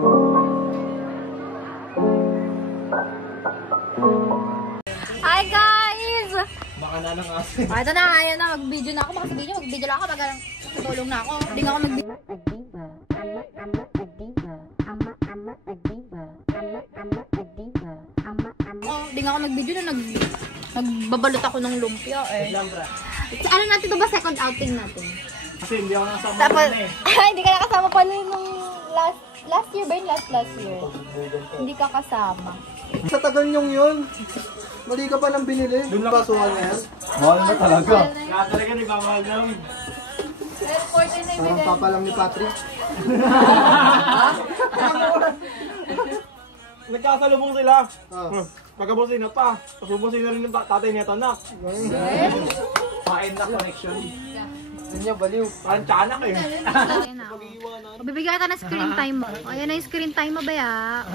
Hi guys! Baka na lang asin. Ito na, ayan na, mag-video na ako. Baka sabihin nyo, mag-video lang ako. Pag tulong na ako. Hindi nga ako mag-video. Hindi nga ako mag-video na nagbabalot ako ng lumpia eh. Ano natin ito ba? Second outing natin. Kasi hindi ako nasama Tapos, na eh. hindi ka nakasama pala nung last year ba yun? Last year. Hindi ka kasama. Sa tagal nyong yun. Mali ka pa nang binili. Doon lang kasuhan na yan. Mahal na talaga. Kaya talaga di ba mahal namin. Parang papa lang ni Patrick. Nagkasalubong sila. Pagkabusin na pa. Pagkabusin na rin ng tatay niya tanak. Pain na connection. Ganyan, baliw. Parang tiyanak eh. Bibigyan ka ng screen time mo. Ayan na yung screen time mo ba ya?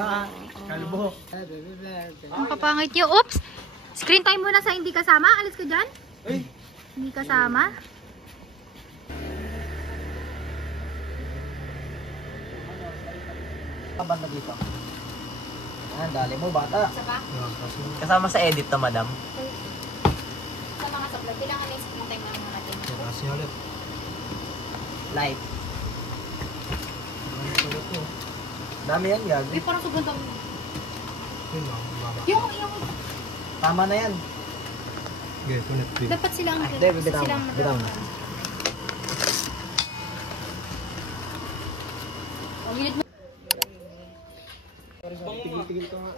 Kalbo. Ang papangit niyo. Oops! Screen time mo na sa hindi kasama. Alis ka dyan. Ay. Hindi kasama. Kabanda dito. Ah, dali mo, bata. Kasama sa edit to, madam. Sa mga supply, kailangan na yung screen time naman natin. Kasi ulit. Live. Dami yan, gag. Uy, parang sobrang dami. Yung Tama na yan. Okay, connect din. dapat silang Hindi, bitaw na. Bitaw na.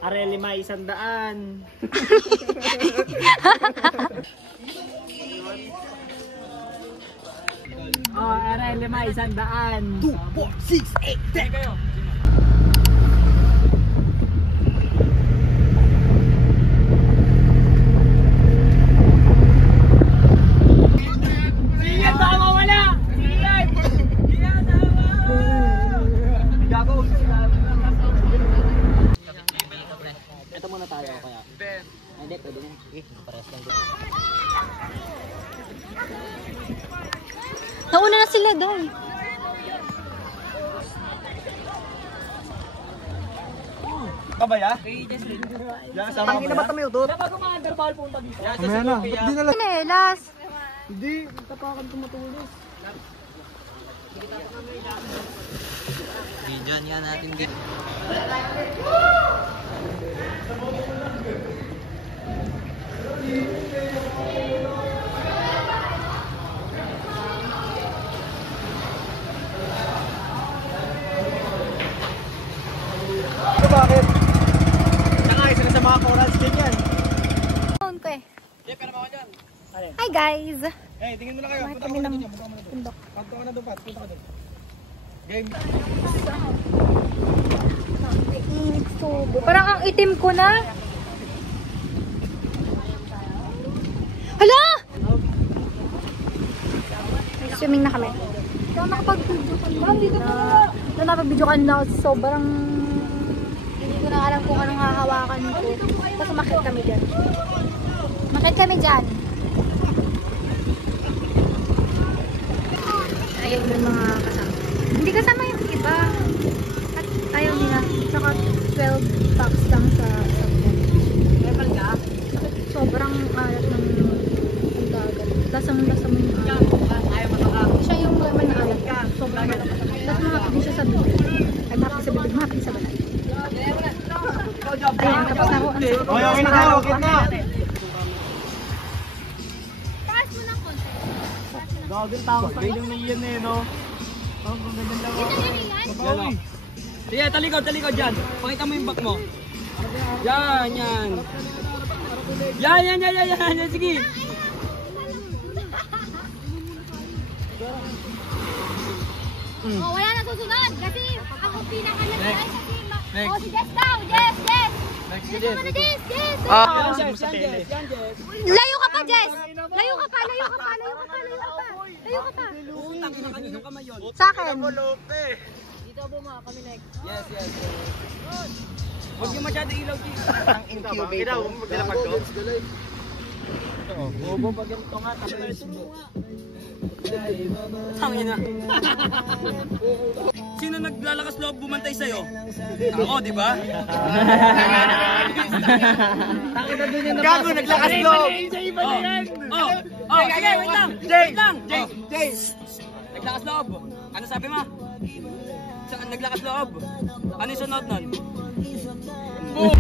Are 500. Oh, are 500. 2, 4, 6, 8, 10 kayo. Ito muna tayo kaya. Hindi, pwede na. Parehas lang dito. nauna na sila doon. Kabaya? Tangin na ba tayo doon? Dapat kung mga punta dito. Kamaya na. Ba't di na lang? Nelas. Hindi. Tapakan tumutulog. Video niya natin dito. Ito bakit? Saka isa na sa mga corals din yan. Ko eh. Hi guys. Eh, tingin mo na kayo. Bakit kami ng bundok? Punta ka na doon, Pat. Punta ka doon. Game. Init subo. Parang ang itim ko na. Hala! Swimming na kami. Doon nakapag-video ka na. Doon nakapag-video ka na. Sobrang hindi ko na alam kung anong hahawakan ko. Tapos umakit kami dyan. Umakit kami dyan. Ayaw yung mga kasama. Hindi kasama yung iba. At ayaw nila. Tsaka 12 packs lang sa level ka? Sobrang alat ng dagat. Lasang-lasang mo yung alat. Siya yung normal na alat ka. Sobrang alat. Tapos mahapit din siya sa bibig. Ay, mahapit sa bibig, mahapit sa balat. Ayan, tapos na ako. Okay na kayo, okay na. Taas mo ng konti. Gagawin tao sa ganyan na iyan eh, no? Ang ganyan lang ako. Yan o. Sige, talikod dyan. Pakita mo yung back mo. Yan, yan. Yan. Sige. Oh, wala na susunod. Kasi ako pinaka-nagay. Next. Oh, si Jess daw. Jess. Next, Jess naman na Jess. Layo ka pa, Jess. Layo ka pa. Sa akin. Dito po mga kami next. Yes. Huwag yung masyado ilaw dito. Ang incubator. Magdalapag ko. Bobo pag yung tunga. Tangin na. Sino naglalakas loob bumantay sa'yo? Ako, di ba? Gago, naglakas loob! Sige, wait lang! Wait lang! James! Naglakas loob. Ano sabi mo? Naglakas loob. Ano yung sunod nun? Boom!